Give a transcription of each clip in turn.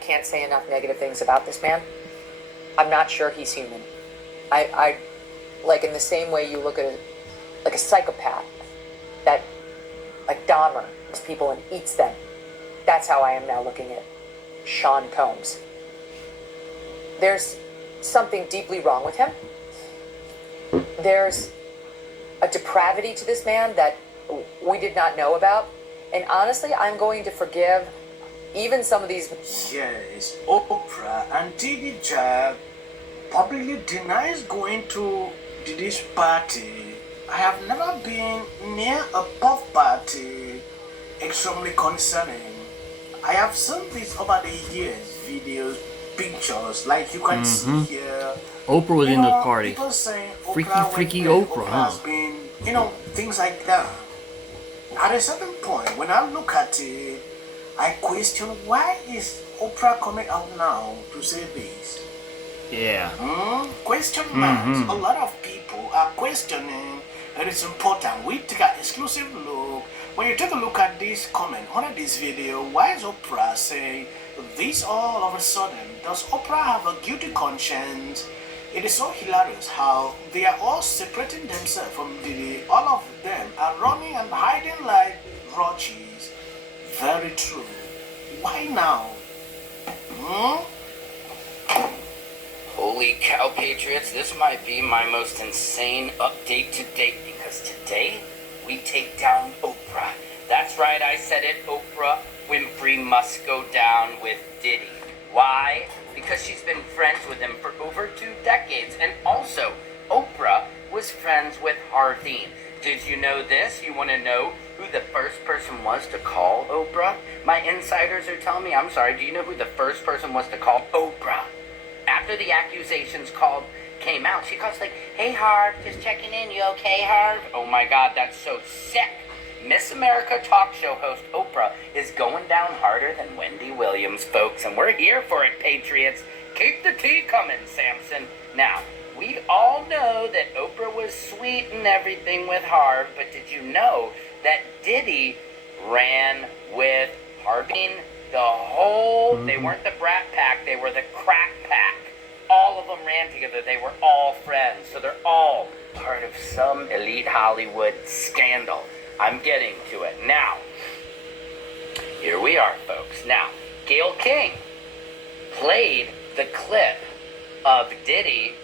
can't say enough negative things about this man. I'm not sure he's human. I like, in the same way you look at a psychopath that, like Dahmer, kills people and eats them. That's how I am now looking at Sean Combs. There's something deeply wrong with him. There's a depravity to this man that we did not know about. And honestly, I'm going to forgive even some of these. Yes, Oprah and Diddy publicly denies going to Diddy's party. I have never been near a puff party. Extremely concerning. I have seen this over the years, videos, pictures, like you can see here. Oprah was in the party. People saying Freaky Oprah, has been, things like that. At a certain point, when I look at it, I question, why is Oprah coming out now to say this? Yeah. Question marks. A lot of people are questioning. It is important. We take an exclusive look. When you take a look at this comment under this video, why is Oprah saying this all of a sudden? Does Oprah have a guilty conscience? It is so hilarious how they are all separating themselves from Diddy. All of them are running and hiding like raw cheese. Very true. Why now? Holy cow, Patriots, this might be my most insane update to date, because today we take down Oprah. That's right, I said it, Oprah Winfrey must go down with Diddy. Why? Because she's been friends with him for over 2 decades, and also, Oprah was friends with Harvey. Did you know this? You want to know who the first person was to call Oprah? My insiders are telling me, I'm sorry, do you know who the first person was to call Oprah? After the accusations came out, she calls like, "Hey Harv, just checking in, you okay, Harv?" Oh my God, that's so sick. Miss America talk show host Oprah is going down harder than Wendy Williams, folks, and we're here for it, Patriots. Keep the tea coming, Samson. Now, we all know that Oprah was sweet and everything with Harv, but did you know that Diddy ran with Harvey? The whole, they weren't the Brat Pack, they were the Crack Pack. All of them ran together, they were all friends, so they're all part of some elite Hollywood scandal. I'm getting to it. Now, here we are, folks. Now, Gayle King played the clip of Diddy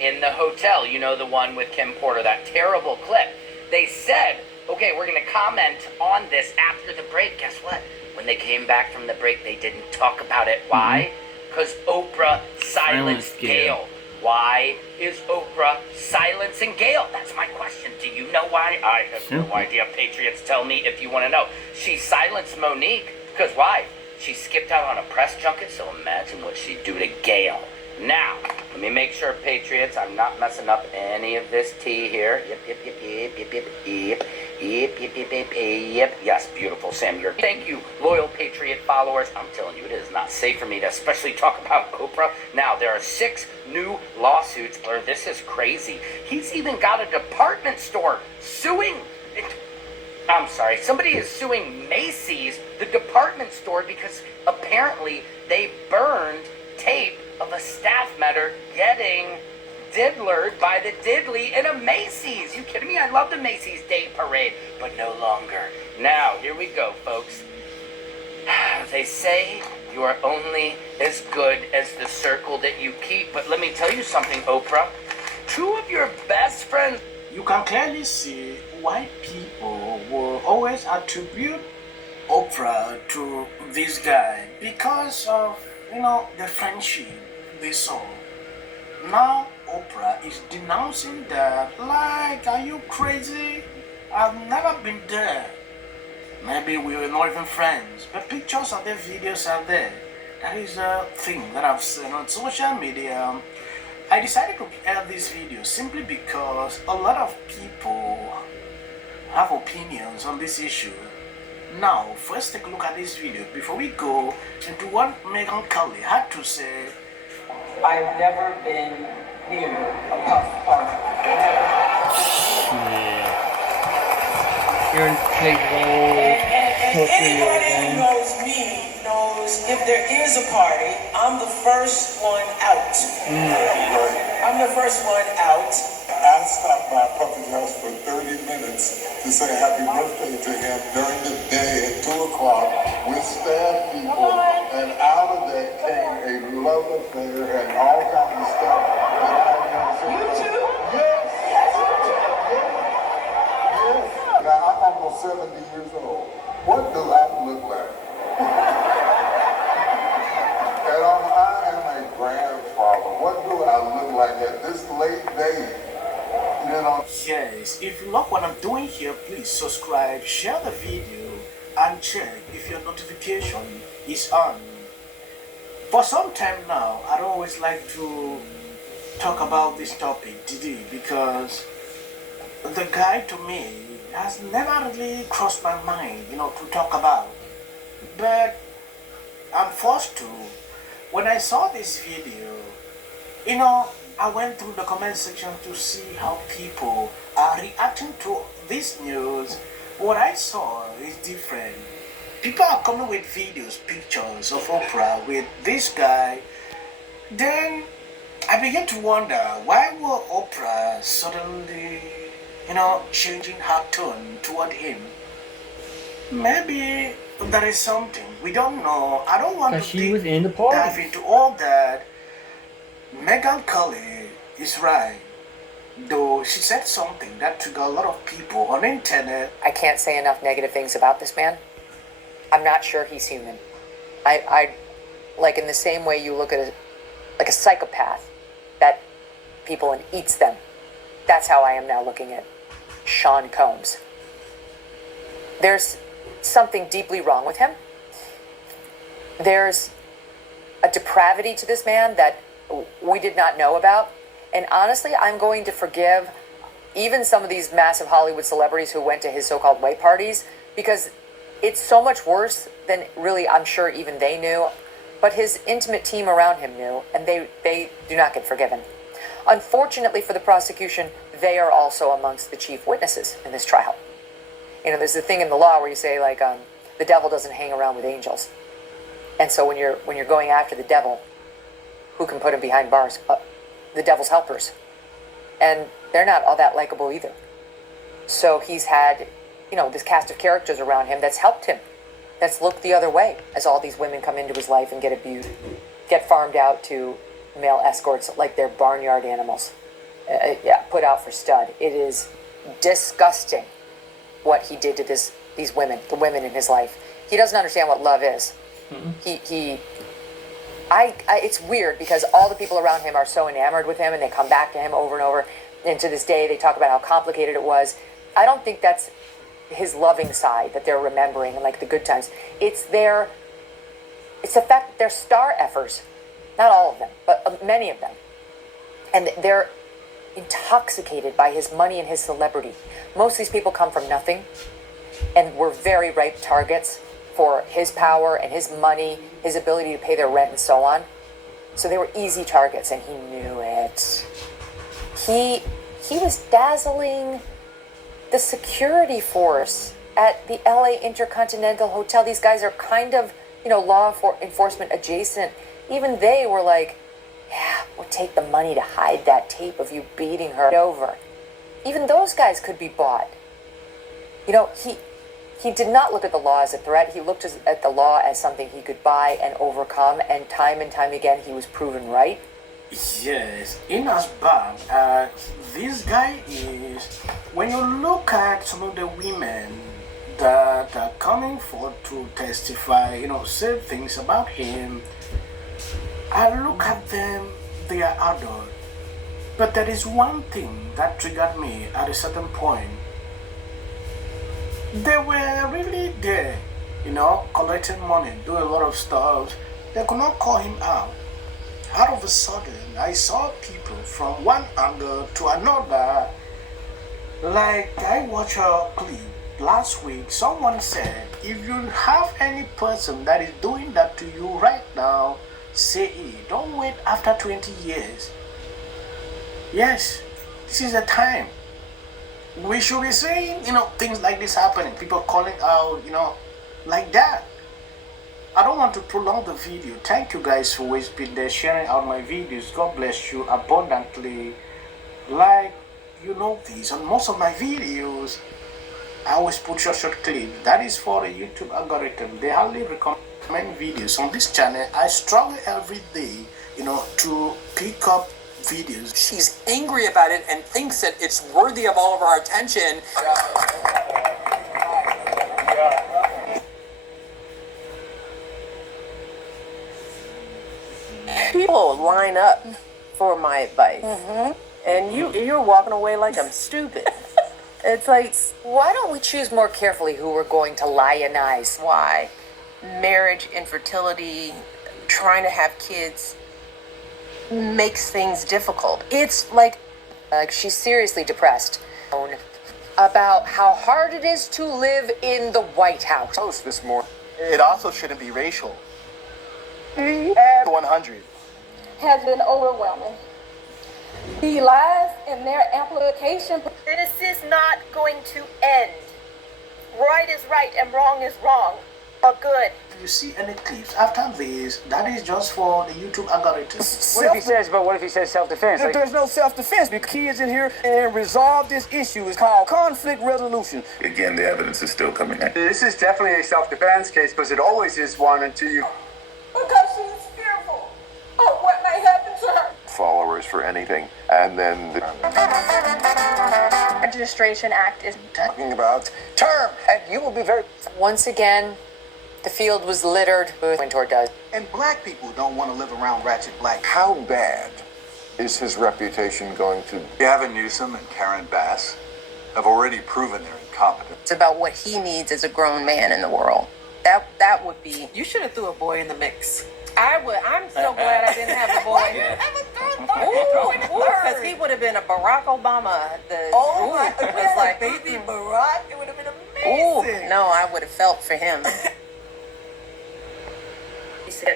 in the hotel, you know, the one with Kim Porter, that terrible clip. They said, okay, we're going to comment on this after the break. Guess what? When they came back from the break, they didn't talk about it. Why? Because Oprah silenced Gayle. Why is Oprah silencing Gayle? That's my question. Do you know why? I have no idea. Patriots, tell me if you want to know. She silenced Monique. Because why? She skipped out on a press junket, so imagine what she'd do to Gayle. Now, let me make sure, Patriots, I'm not messing up any of this tea here. Yep. Yes, beautiful, Sam. Thank you, loyal Patriot followers. I'm telling you, it is not safe for me to especially talk about Oprah. Now, there are 6 new lawsuits. This is crazy. He's even got a department store suing. I'm sorry, somebody is suing Macy's, the department store, because apparently they burned tape of a staff member getting diddlered by the diddly in a Macy's. You kidding me? I love the Macy's Day Parade, but no longer. Now, here we go, folks. They say you are only as good as the circle that you keep, but let me tell you something, Oprah. 2 of your best friends... You can clearly see why people will always attribute Oprah to this guy because of, the friendship they saw. Now Oprah is denouncing that, like, are you crazy? I've never been there. Maybe we were not even friends, but pictures of the videos are there. That is a thing that I've seen on social media. I decided to air this video simply because a lot of people have opinions on this issue. Now, first take a look at this video before we go into what Megyn Kelly had to say. I've never been near a puff party. You're in big hole. And anybody who knows me knows if there is a party, I'm the first one out. I'm the first one out. I stopped by Puppy's house for 30 minutes to say happy birthday to him during the day at 2 o'clock with staff people, and out of that came a love affair and all kinds of stuff that I've never seen. You too? Yes. Yes. Now I'm almost 70 years old. What do I look like? And I am a grandfather. What do I look like at this late day? You know? Yes, if you like what I'm doing here, please subscribe, share the video, and check if your notification is on. For some time now, I don't always like to talk about this topic today because the guy to me has never really crossed my mind, to talk about. But I'm forced to. When I saw this video, I went through the comment section to see how people are reacting to this news. What I saw is different. People are coming with videos, pictures of Oprah with this guy. Then I began to wonder, why will Oprah suddenly, changing her tone toward him? Maybe there is something we don't know. I don't want to Because she was in the party. dive into all that. Megan Kelly is right, though she said something that triggered a lot of people on the internet. I can't say enough negative things about this man. I'm not sure he's human. I like in the same way you look at a psychopath that people and eats them. That's how I am now looking at Sean Combs. There's something deeply wrong with him. There's a depravity to this man that we did not know about. And honestly, I'm going to forgive even some of these massive Hollywood celebrities who went to his so-called white parties, because it's so much worse than really I'm sure even they knew. But his intimate team around him knew, and they do not get forgiven. Unfortunately for the prosecution, they are also amongst the chief witnesses in this trial. There's the thing in the law where you say, like, the devil doesn't hang around with angels. And so when you're going after the devil, who can put him behind bars? The devil's helpers. And they're not all that likable either. So he's had, this cast of characters around him that's helped him, that's looked the other way as all these women come into his life and get abused, get farmed out to male escorts like they're barnyard animals, put out for stud. It is disgusting what he did to these women, the women in his life. He doesn't understand what love is. Mm-hmm. It's weird because all the people around him are so enamored with him and they come back to him over and over. And to this day, they talk about how complicated it was. I don't think that's his loving side that they're remembering, like the good times. It's the fact that they're star effers. Not all of them, but many of them. And they're intoxicated by his money and his celebrity. Most of these people come from nothing and were very ripe targets for his power and his money, his ability to pay their rent and so on. So they were easy targets, and he knew it. He was dazzling the security force at the LA Intercontinental Hotel. These guys are kind of, law enforcement adjacent. Even they were like, yeah, we'll take the money to hide that tape of you beating her over. Even those guys could be bought. He did not look at the law as a threat. He looked at the law as something he could buy and overcome, and time again, he was proven right. Yes, in as bad as this guy is, when you look at some of the women that are coming forward to testify, say things about him, I look at them, they are adult. But there is one thing that triggered me at a certain point. They were really there, collecting money, doing a lot of stuff. They could not call him out. Out of a sudden, I saw people from one angle to another. Like, I watched a clip last week. Someone said, if you have any person that is doing that to you right now, say it. Don't wait after 20 years. Yes, this is the time. We should be saying, things like this happening. People calling out, like that. I don't don't want to prolong the video. Thank you guys for always been there sharing out my videos. God bless you abundantly. Like, you know this, on most of my videos, I always put short clip. That is for the YouTube algorithm. They hardly recommend videos on this channel. I struggle every day, to pick up videos. She's angry about it and thinks that it's worthy of all of our attention. People line up for my advice, and you're walking away like I'm stupid. It's like, Why don't we choose more carefully who we're going to lionize? why marriage, infertility, trying to have kids makes things difficult. It's like Like, she's seriously depressed about how hard it is to live in the White House. Post this morning. It also shouldn't be racial. Add 100. has been overwhelming. The lies in their application. This is not going to end. Right is right and wrong is wrong. Or good. If you see any clips after this, that is just for the YouTube algorithm. What if he says self-defense? There's no self-defense. The kids in here and resolve this issue. It's called conflict resolution. Again, the evidence is still coming in. This is definitely a self-defense case because it always is one until you... Because she's fearful of what may happen to her. Followers for anything. And then the Registration Act is talking about term. And you will be very... Once again, the field was littered with Wintour does. And black people don't want to live around ratchet black. How bad is his reputation going to... Gavin Newsom and Karen Bass have already proven they're incompetent. it's about what he needs as a grown man in the world. That would be. You should have threw a boy in the mix. I would. I'm so glad I didn't have a boy. Because he would have been a Barack Obama. It was like baby Barack. It would have been amazing. no, I would have felt for him.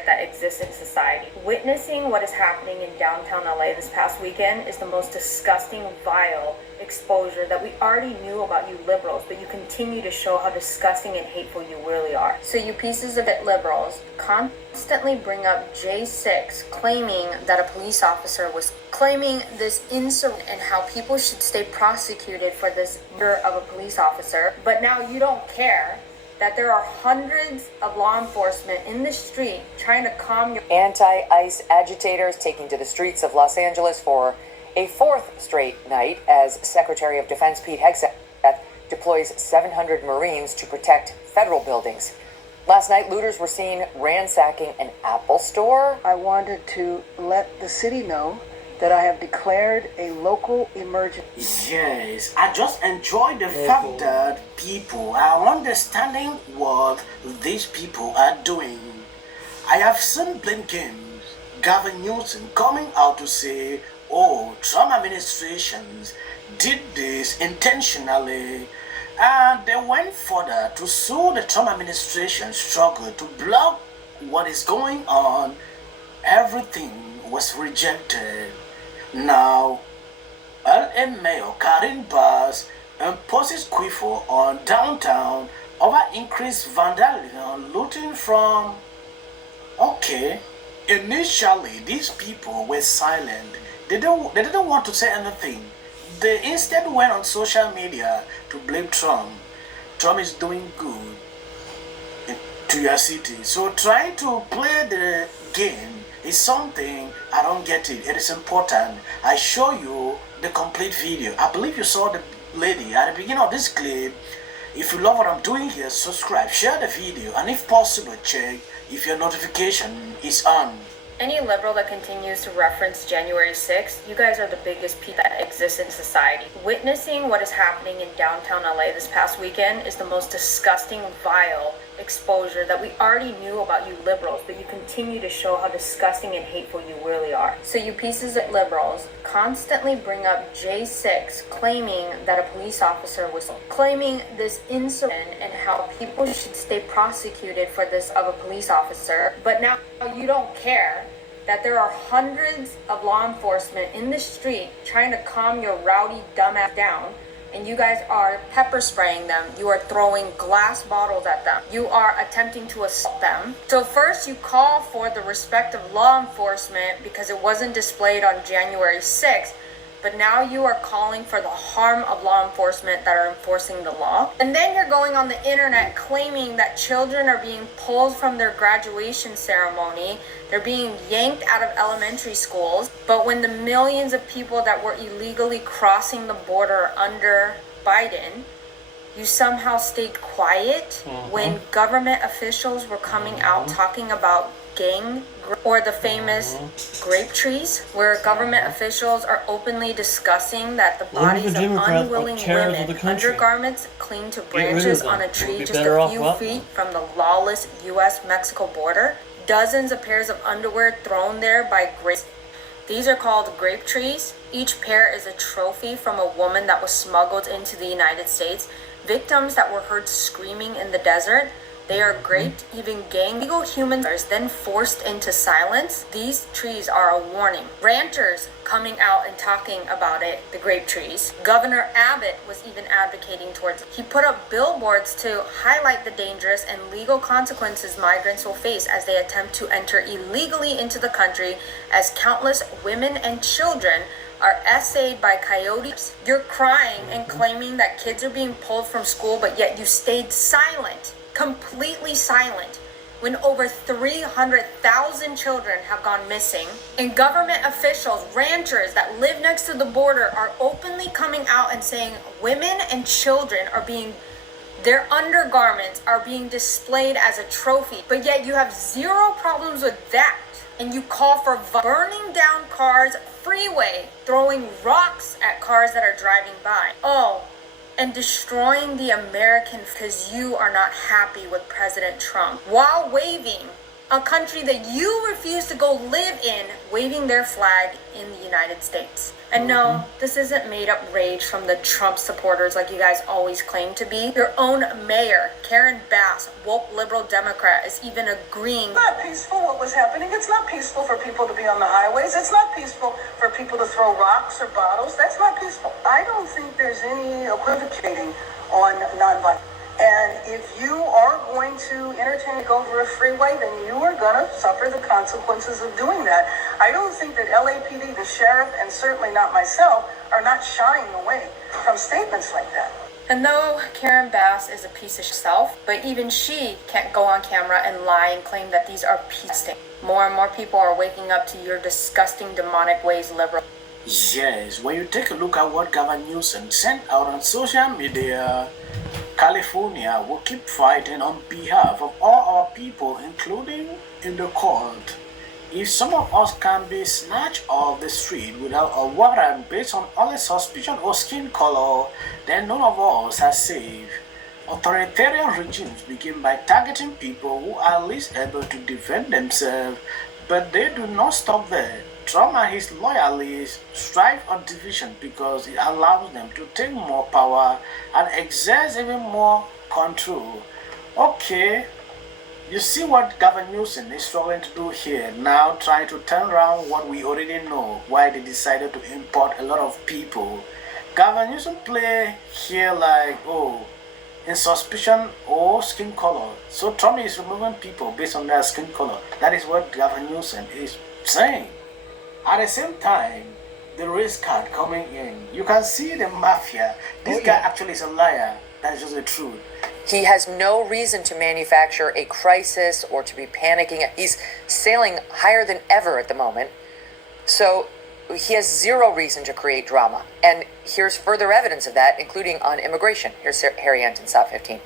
that exists in society. Witnessing what is happening in downtown LA this past weekend is the most disgusting, vile exposure that we already knew about you liberals, but you continue to show how disgusting and hateful you really are. So you pieces of it liberals constantly bring up J6 claiming that a police officer was claiming this incident and how people should stay prosecuted for this murder of a police officer, but now you don't care that there are hundreds of law enforcement in the street trying to calm your... Anti-ICE agitators taking to the streets of Los Angeles for a fourth straight night as Secretary of Defense Pete Hegseth deploys 700 Marines to protect federal buildings. Last night, looters were seen ransacking an Apple store. I wanted to let the city know that I have declared a local emergency. Yes, I just enjoy the fact that people are understanding what these people are doing. I have seen Blinken, Gavin Newsom coming out to say, oh, Trump administrations did this intentionally. And they went further to sue the Trump administration struggle to block what is going on. Everything was rejected. Now, LA Mayor Karen Bass imposes quiffle on downtown over increased vandalism, looting from... Okay, initially these people were silent. They didn't want to say anything. They instead went on social media to blame Trump. Trump is doing good to your city. So trying to play the game is something I don't get it. It is important. I show you the complete video. I believe you saw the lady at the beginning of this clip. If you love what I'm doing here, subscribe, share the video, and if possible, check if your notification is on. Any liberal that continues to reference January 6th, you guys are the biggest people that exists in society. Witnessing what is happening in downtown LA this past weekend is the most disgusting, vile exposure that we already knew about you liberals, but you continue to show how disgusting and hateful you really are. So you pieces of liberals constantly bring up J6 claiming that a police officer was claiming this incident and how people should stay prosecuted for this of a police officer, but now you don't care that there are hundreds of law enforcement in the street trying to calm your rowdy dumbass down, and you guys are pepper spraying them. You are throwing glass bottles at them. You are attempting to assault them. So first you call for the respect of law enforcement because it wasn't displayed on January 6th, but now you are calling for the harm of law enforcement that are enforcing the law. And then you're going on the internet claiming that children are being pulled from their graduation ceremony. They're being yanked out of elementary schools. But when the millions of people that were illegally crossing the border under Biden, you somehow stayed quiet when government officials were coming out talking about gang or the famous grape trees, where government officials are openly discussing that the bodies of unwilling women, undergarments clinging to branches on a tree just a few feet from the lawless U.S.-Mexico border, dozens of pairs of underwear thrown there by grape. These are called grape trees. Each pair is a trophy from a woman that was smuggled into the United States. Victims that were heard screaming in the desert. They are raped, even gang legal humans are then forced into silence. These trees are a warning. Ranchers coming out and talking about it, the grape trees. Governor Abbott was even advocating towards it. He put up billboards to highlight the dangerous and legal consequences migrants will face as they attempt to enter illegally into the country, as countless women and children are essayed by coyotes. You're crying and claiming that kids are being pulled from school, but yet you stayed silent. Completely silent when over 300,000 children have gone missing, and government officials, ranchers that live next to the border are openly coming out and saying women and children are being, their undergarments are being displayed as a trophy, but yet you have zero problems with that, and you call for burning down cars, freeway, throwing rocks at cars that are driving by. And destroying the American because you are not happy with President Trump, while waving a country that you refuse to go live in, waving their flag in the United States. And no, this isn't made up rage from the Trump supporters like you guys always claim to be. Your own mayor, Karen Bass, woke liberal Democrat, is even agreeing. It's not peaceful what was happening. It's not peaceful for people to be on the highways. It's not peaceful for people to throw rocks or bottles. That's not peaceful. I don't think there's any equivocating on nonviolence. And if you are going to entertain go over a freeway, then you are going to suffer the consequences of doing that. I don't think that LAPD, the sheriff, and certainly not myself, are not shying away from statements like that. And though Karen Bass is a piece of self, but even she can't go on camera and lie and claim that these are peaceful. More and more people are waking up to your disgusting demonic ways, liberal. Yes, when you take a look at what Gavin Newsom sent out on social media, California will keep fighting on behalf of all our people, including in the court. If some of us can be snatched off the street without a warrant based on only suspicion or skin color, then none of us are safe. Authoritarian regimes begin by targeting people who are least able to defend themselves, but they do not stop there. Trump and his loyalists strive on division because it allows them to take more power and exert even more control. Okay, you see what Gavin Newsom is struggling to do here, now trying to turn around what we already know, why they decided to import a lot of people. Gavin Newsom play here like, in suspicion or skin color. So Trump is removing people based on their skin color. That is what Gavin Newsom is saying. At the same time, the race card coming in, you can see the mafia. This guy actually is a liar. That's just the truth. He has no reason to manufacture a crisis or to be panicking. He's sailing higher than ever at the moment. So he has zero reason to create drama. And here's further evidence of that, including on immigration. Here's Harry Enton, South 15.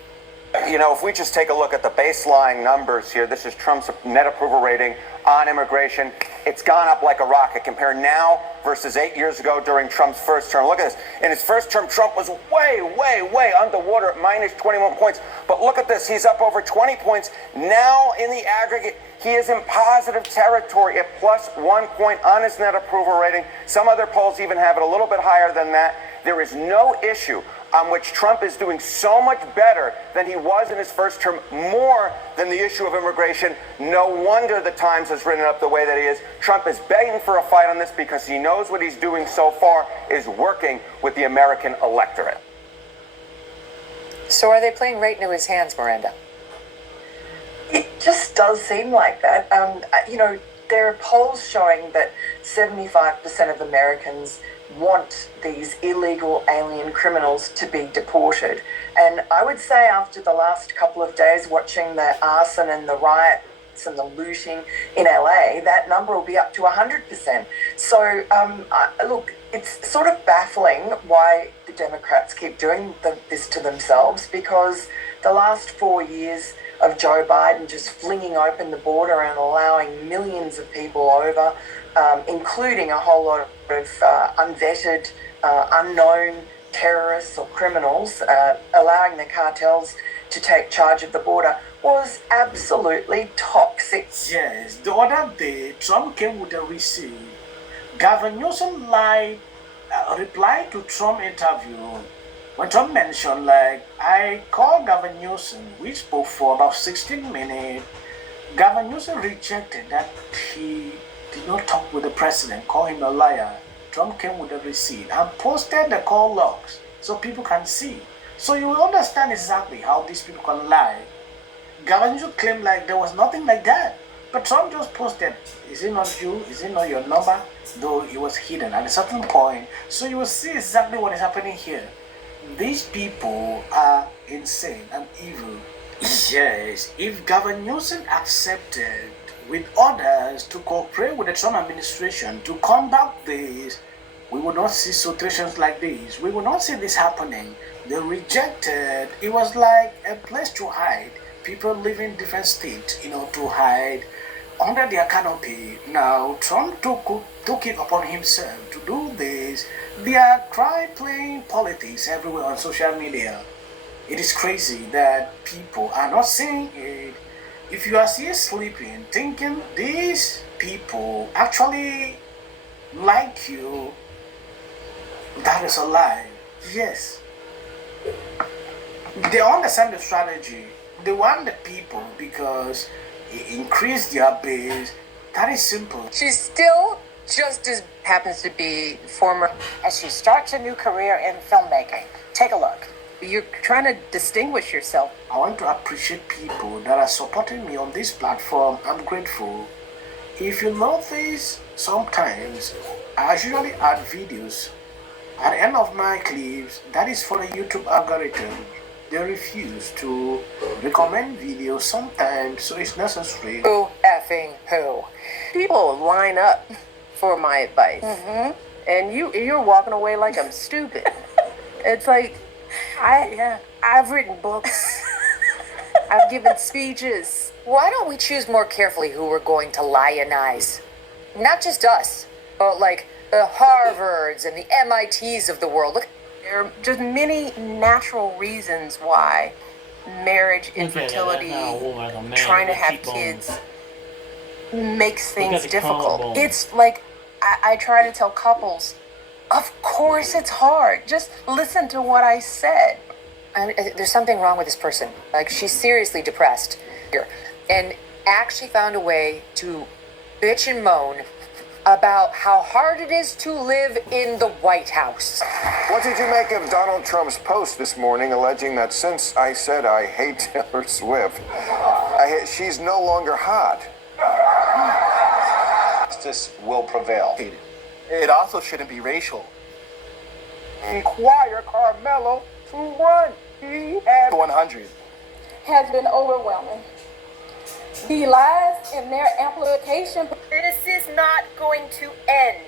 You know, if we just take a look at the baseline numbers here, this is Trump's net approval rating on immigration. It's gone up like a rocket. Compare now versus 8 years ago during Trump's first term. Look at this. In his first term, Trump was way underwater at minus 21 points. But look at this. He's up over 20 points. Now in the aggregate, he is in positive territory at plus 1 point on his net approval rating. Some other polls even have it a little bit higher than that. There is no issue on which Trump is doing so much better than he was in his first term, more than the issue of immigration. No wonder the Times has written it up the way that he is. Trump is begging for a fight on this because he knows what he's doing so far is working with the American electorate. So are they playing right into his hands, Miranda? It just does seem like that. There are polls showing that 75% of Americans want these illegal alien criminals to be deported. And I would say after the last couple of days watching the arson and the riots and the looting in LA, that number will be up to 100%. So, look, it's sort of baffling why the Democrats keep doing this to themselves, because the last 4 years of Joe Biden just flinging open the border and allowing millions of people over, including a whole lot of unvetted, unknown terrorists or criminals, allowing the cartels to take charge of the border, was absolutely toxic. Yes, the other day, Trump came with a receipt. Gavin Newsom replied to Trump interview when Trump mentioned, I called Gavin Newsom, we spoke for about 16 minutes. Gavin Newsom rejected that he did not talk with the president, called him a liar. Trump came with a receipt and posted the call logs so people can see. So you will understand exactly how these people can lie. Gavin Newsom claimed there was nothing like that. But Trump just posted, is it not you? Is it not your number? Though it was hidden at a certain point. So you will see exactly what is happening here. These people are insane and evil. Yes, if Gavin Newsom accepted with others to cooperate with the Trump administration to combat this, we will not see situations like this. We will not see this happening. They rejected. It was like a place to hide. People live in different states, to hide under their canopy. Now, Trump took it upon himself to do this. They are playing politics everywhere on social media. It is crazy that people are not seeing it. If you are still sleeping, thinking these people actually like you, that is a lie. Yes. They understand the strategy. They want the people because it increased their base. That is simple. She's still just as happens to be former. As she starts a new career in filmmaking. Take a look. You're trying to distinguish yourself. I want to appreciate people that are supporting me on this platform. I'm grateful. If you notice, sometimes I usually add videos at the end of my clips. That is for the YouTube algorithm. They refuse to recommend videos sometimes, so it's necessary. Who effing who? People line up for my advice, and you're walking away like I'm stupid. It's like I've written books, I've given speeches. Why don't we choose more carefully who we're going to lionize? Not just us, but the Harvards and the MITs of the world. Look. There are just many natural reasons why marriage, infertility, trying to have kids makes things difficult. It's like I try to tell couples, of course it's hard. Just listen to what I said. There's something wrong with this person. She's seriously depressed here, and actually found a way to bitch and moan about how hard it is to live in the White House. What did you make of Donald Trump's post this morning alleging that since I said I hate Taylor Swift, she's no longer hot? Justice will prevail. It also shouldn't be racial. Require Carmelo to run. He had 100. Has been overwhelming. The lies and their amplification. This is not going to end.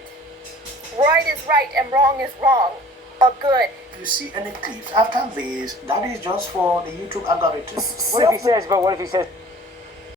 Right is right and wrong is wrong. Or good. If you see any clips after this, that is just for the YouTube algorithm. What if he says